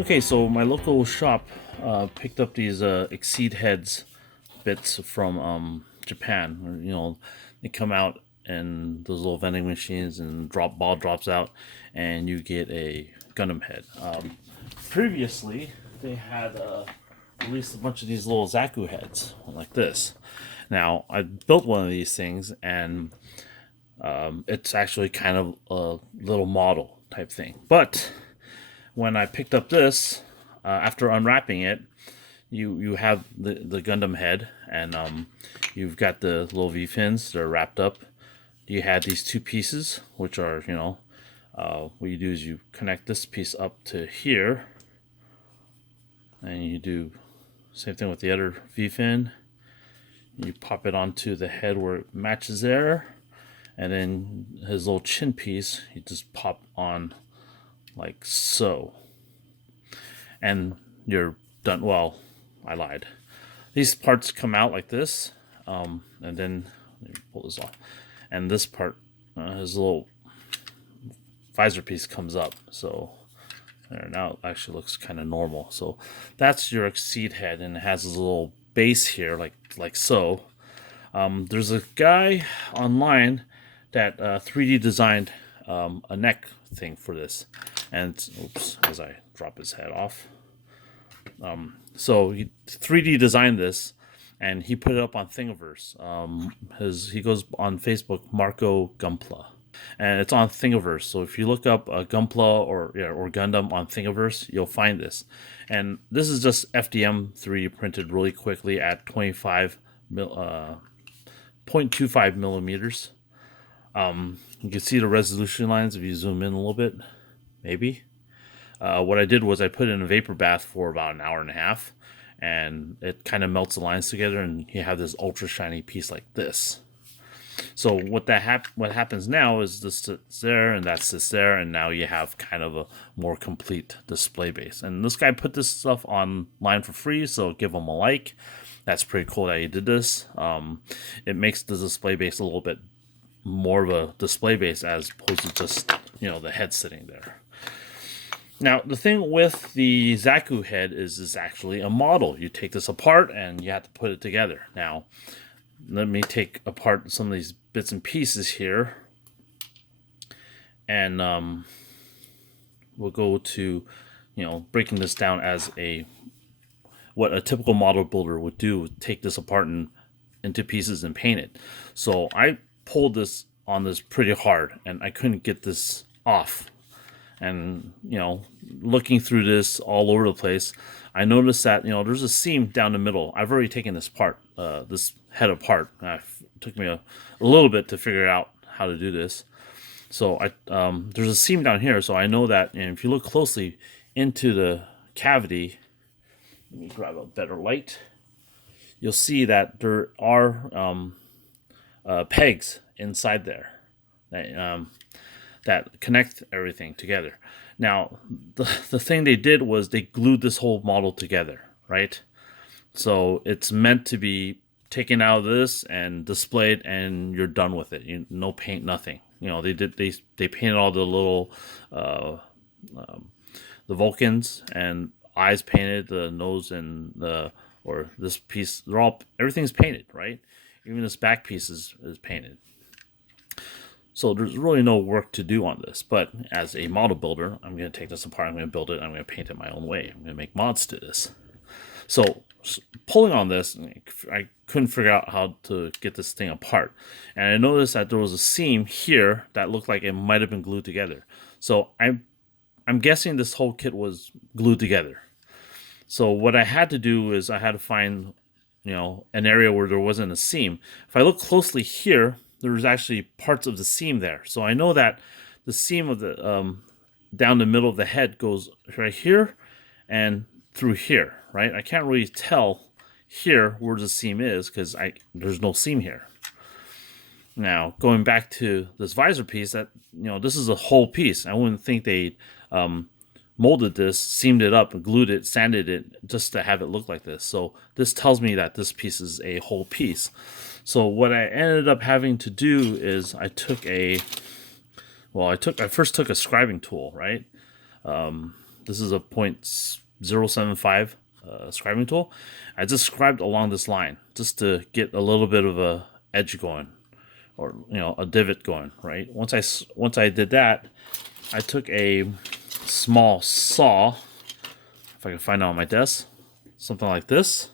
Okay, so my local shop picked up these Exceed heads bits from Japan. They come out and those little vending machines, and ball drops out, and you get a Gundam head. Previously, they had released a bunch of these little Zaku heads like this. Now I built one of these things, and it's actually kind of a little model type thing, but when I picked up this, after unwrapping it, you have the Gundam head, and you've got the little V fins that are wrapped up. You had these two pieces, which are what you do is you connect this piece up to here, and you do same thing with the other V fin. You pop it onto the head where it matches there, and then his little chin piece you just pop on like so, and you're done. Well, I lied. These parts come out like this, and then let me pull this off, and this part, his little visor piece comes up. So there, now it actually looks kind of normal. So that's your Exceed head, and it has a little base here, like so. There's a guy online that 3D designed a neck thing for this, and oops, as I drop his head off. So he 3D designed this, and he put it up on Thingiverse. He goes on Facebook, Marco Gumpla, and it's on Thingiverse. So if you look up Gumpla or Gundam on Thingiverse, you'll find this. And this is just FDM 3D printed really quickly at 0.25 millimeters. You can see the resolution lines if you zoom in a little bit, maybe. What I did was I put it in a vapor bath for about an hour and a half, and it kind of melts the lines together, and you have this ultra shiny piece like this. So what happens now is this sits there, and that sits there, and now you have kind of a more complete display base. And this guy put this stuff online for free, so give him a like. That's pretty cool that he did this. It makes the display base a little bit more of a display base as opposed to just the head sitting there. Now, the thing with the Zaku head is it's actually a model. You take this apart and you have to put it together. Now, let me take apart some of these bits and pieces here, and we'll go to breaking this down as what a typical model builder would do: take this apart and into pieces and paint it. So I pulled this on this pretty hard, and I couldn't get this off. And looking through this all over the place, I noticed that there's a seam down the middle. I've already taken this head apart. It took me a little bit to figure out how to do this. So there's a seam down here, so I know that. And if you look closely into the cavity, let me grab a better light. You'll see that there are pegs inside there that connect everything together. Now, the thing they did was they glued this whole model together, right? So it's meant to be taken out of this and displayed, and you're done with it. No paint, nothing. They painted all the little the Vulcans, and eyes painted, the nose and this piece. Everything's painted, right? Even this back piece is painted. So there's really no work to do on this. But as a model builder, I'm going to take this apart, I'm going to build it, I'm going to paint it my own way. I'm going to make mods to this. So pulling on this, I couldn't figure out how to get this thing apart. And I noticed that there was a seam here that looked like it might have been glued together. So I'm guessing this whole kit was glued together. So what I had to do is I had to find an area where there wasn't a seam. If I look closely here, there's actually parts of the seam there. So I know that the seam of the down the middle of the head goes right here and through here, right? I can't really tell here where the seam is because there's no seam here. Now, going back to this visor piece, that this is a whole piece. I wouldn't think they molded this, seamed it up, glued it, sanded it just to have it look like this. So this tells me that this piece is a whole piece. So what I ended up having to do is I first took a scribing tool, right? This is a .075 scribing tool. I just scribed along this line just to get a little bit of a edge going, or a divot going. Right. Once I did that, I took a small saw, if I can find it on my desk, something like this.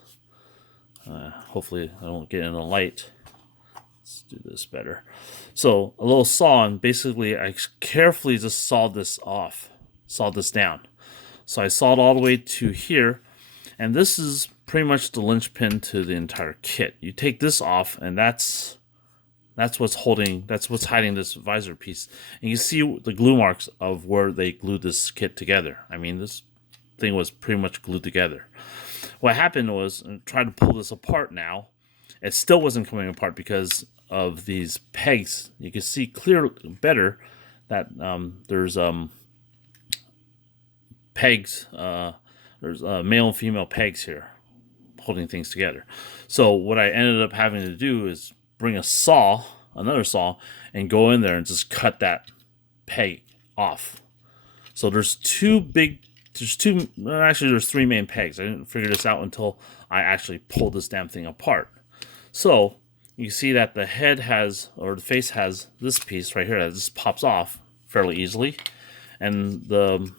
Hopefully I don't get in the light. Let's do this better. So a little saw, and basically I carefully just sawed this down. So I sawed all the way to here, and this is pretty much the linchpin to the entire kit. You take this off, and that's what's hiding this visor piece. And you see the glue marks of where they glued this kit together. I mean, this thing was pretty much glued together. What happened was, I tried to pull this apart now. It still wasn't coming apart because of these pegs. You can see better that there's pegs. There's male and female pegs here holding things together. So what I ended up having to do is bring another saw, and go in there and just cut that peg off. So there's three main pegs. I didn't figure this out until I actually pulled this damn thing apart. So you see that the head the face has this piece right here that just pops off fairly easily, and the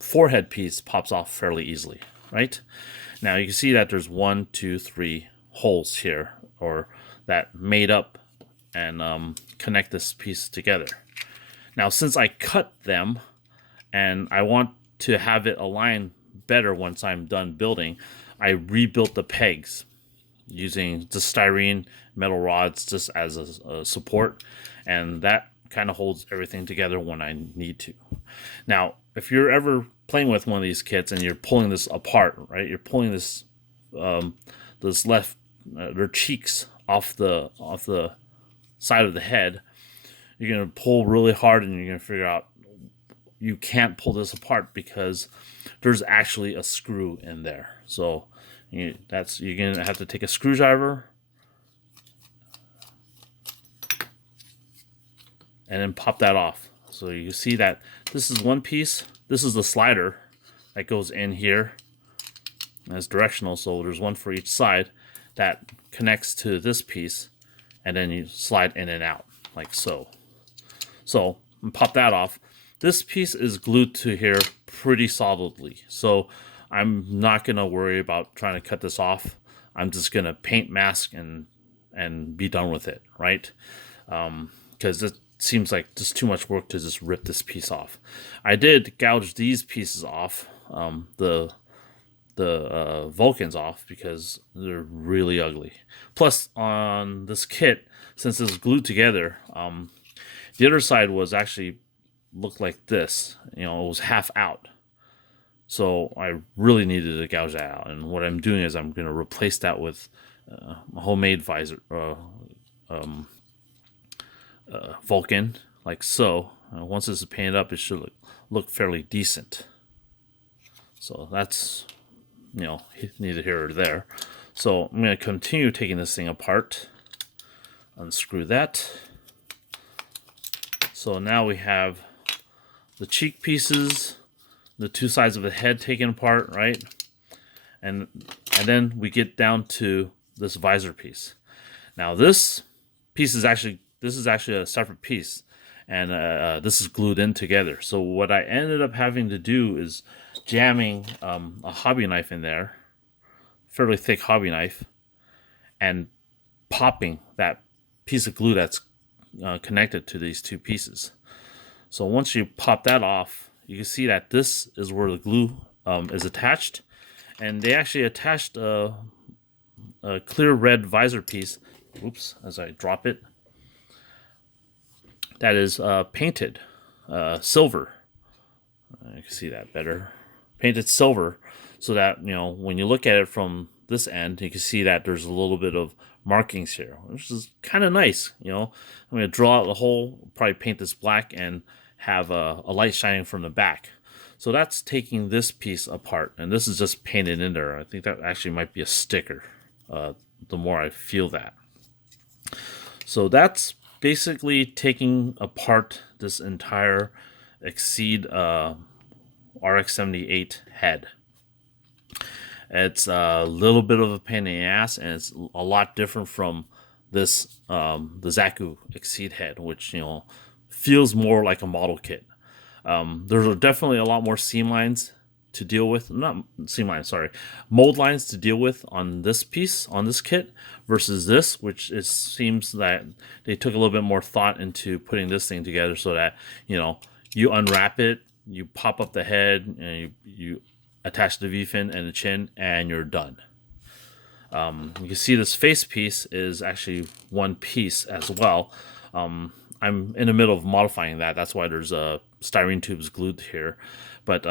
forehead piece pops off fairly easily, right? Now you can see that there's 1, 2, 3 holes here, or that made up and connect this piece together. Now, since I cut them and I want to have it align better once I'm done building, I rebuilt the pegs using just styrene metal rods just as a support, and that kind of holds everything together when I need to. Now, if you're ever playing with one of these kits and you're pulling this apart, right? You're pulling this their cheeks off the side of the head. You're gonna pull really hard, and you're gonna figure out you can't pull this apart because there's actually a screw in there. So you're gonna have to take a screwdriver and then pop that off. So you see that this is one piece. This is the slider that goes in here. And it's directional, so there's one for each side that connects to this piece, and then you slide in and out like so. So pop that off. This piece is glued to here pretty solidly, so I'm not gonna worry about trying to cut this off. I'm just gonna paint, mask, and be done with it, right? Because it seems like just too much work to just rip this piece off. I did gouge these pieces off, the Vulcans off, because they're really ugly. Plus, on this kit, since it's glued together, the other side was actually looked like this. It was half out. So I really needed to gouge that out. And what I'm doing is I'm going to replace that with a homemade visor, Vulcan, like so. Once this is painted up, it should look fairly decent. So that's, neither here or there. So I'm going to continue taking this thing apart. Unscrew that. So now we have the cheek pieces, the two sides of the head taken apart, right? And then we get down to this visor piece. Now this is actually a separate piece, and this is glued in together. So what I ended up having to do is jamming a hobby knife in there, fairly thick hobby knife, and popping that piece of glue that's connected to these two pieces. So once you pop that off, you can see that this is where the glue is attached, and they actually attached a clear red visor piece. Oops, as I drop it. That is painted silver. You can see that better. Painted silver, so that when you look at it from this end, you can see that there's a little bit of markings here, which is kind of nice. I'm going to draw out the hole, probably paint this black, and have a light shining from the back. So that's taking this piece apart, and this is just painted in there. I think that actually might be a sticker, the more I feel that. So that's basically taking apart this entire Exceed RX-78 head. It's a little bit of a pain in the ass, and it's a lot different from this the Zaku Exceed head, which feels more like a model kit. There's definitely a lot more seam lines to deal with. Not seam lines, sorry, mold lines to deal with on this piece, on this kit, versus this, which it seems that they took a little bit more thought into putting this thing together so that you unwrap it, you pop up the head, and you attach the V-fin and the chin, and you're done. You can see this face piece is actually one piece as well. I'm in the middle of modifying that. That's why there's styrene tubes glued here. But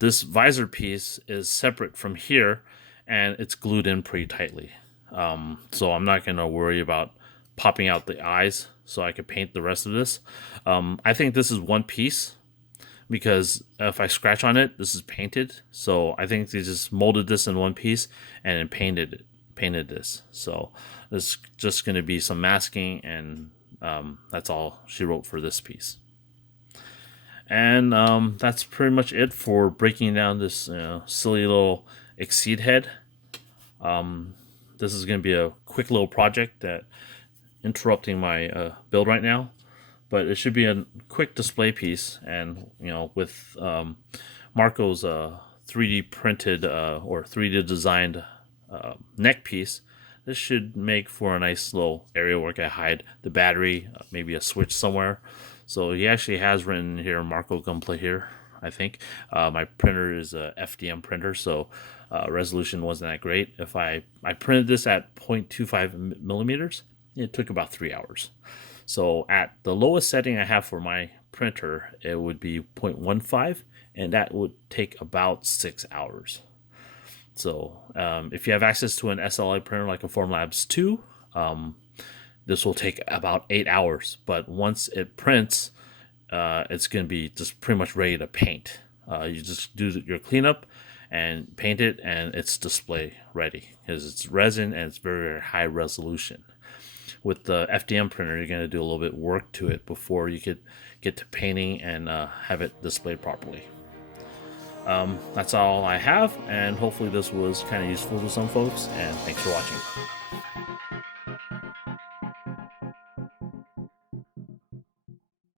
this visor piece is separate from here, and it's glued in pretty tightly. So I'm not going to worry about popping out the eyes so I can paint the rest of this. I think this is one piece, because if I scratch on it, this is painted. So I think they just molded this in one piece and then painted this. So it's just going to be some masking, and that's all she wrote for this piece. And that's pretty much it for breaking down this silly little Exceed head. This is going to be a quick little project that interrupting my build right now, but it should be a quick display piece. And with Marco's 3D printed or 3D designed neck piece, this should make for a nice little area where I can hide the battery, maybe a switch somewhere. So he actually has written here, Marco Gunplay here, I think. My printer is a FDM printer, so resolution wasn't that great. If I printed this at 0.25 millimeters, it took about 3 hours. So at the lowest setting I have for my printer, it would be 0.15, and that would take about 6 hours. So if you have access to an SLI printer like a Formlabs 2, this will take about 8 hours. But once it prints, it's going to be just pretty much ready to paint. You just do your cleanup and paint it, and it's display ready, because it's resin and it's very, very high resolution. With the FDM printer, you're going to do a little bit of work to it before you could get to painting and have it displayed properly. That's all I have, and hopefully this was kind of useful to some folks, and thanks for watching.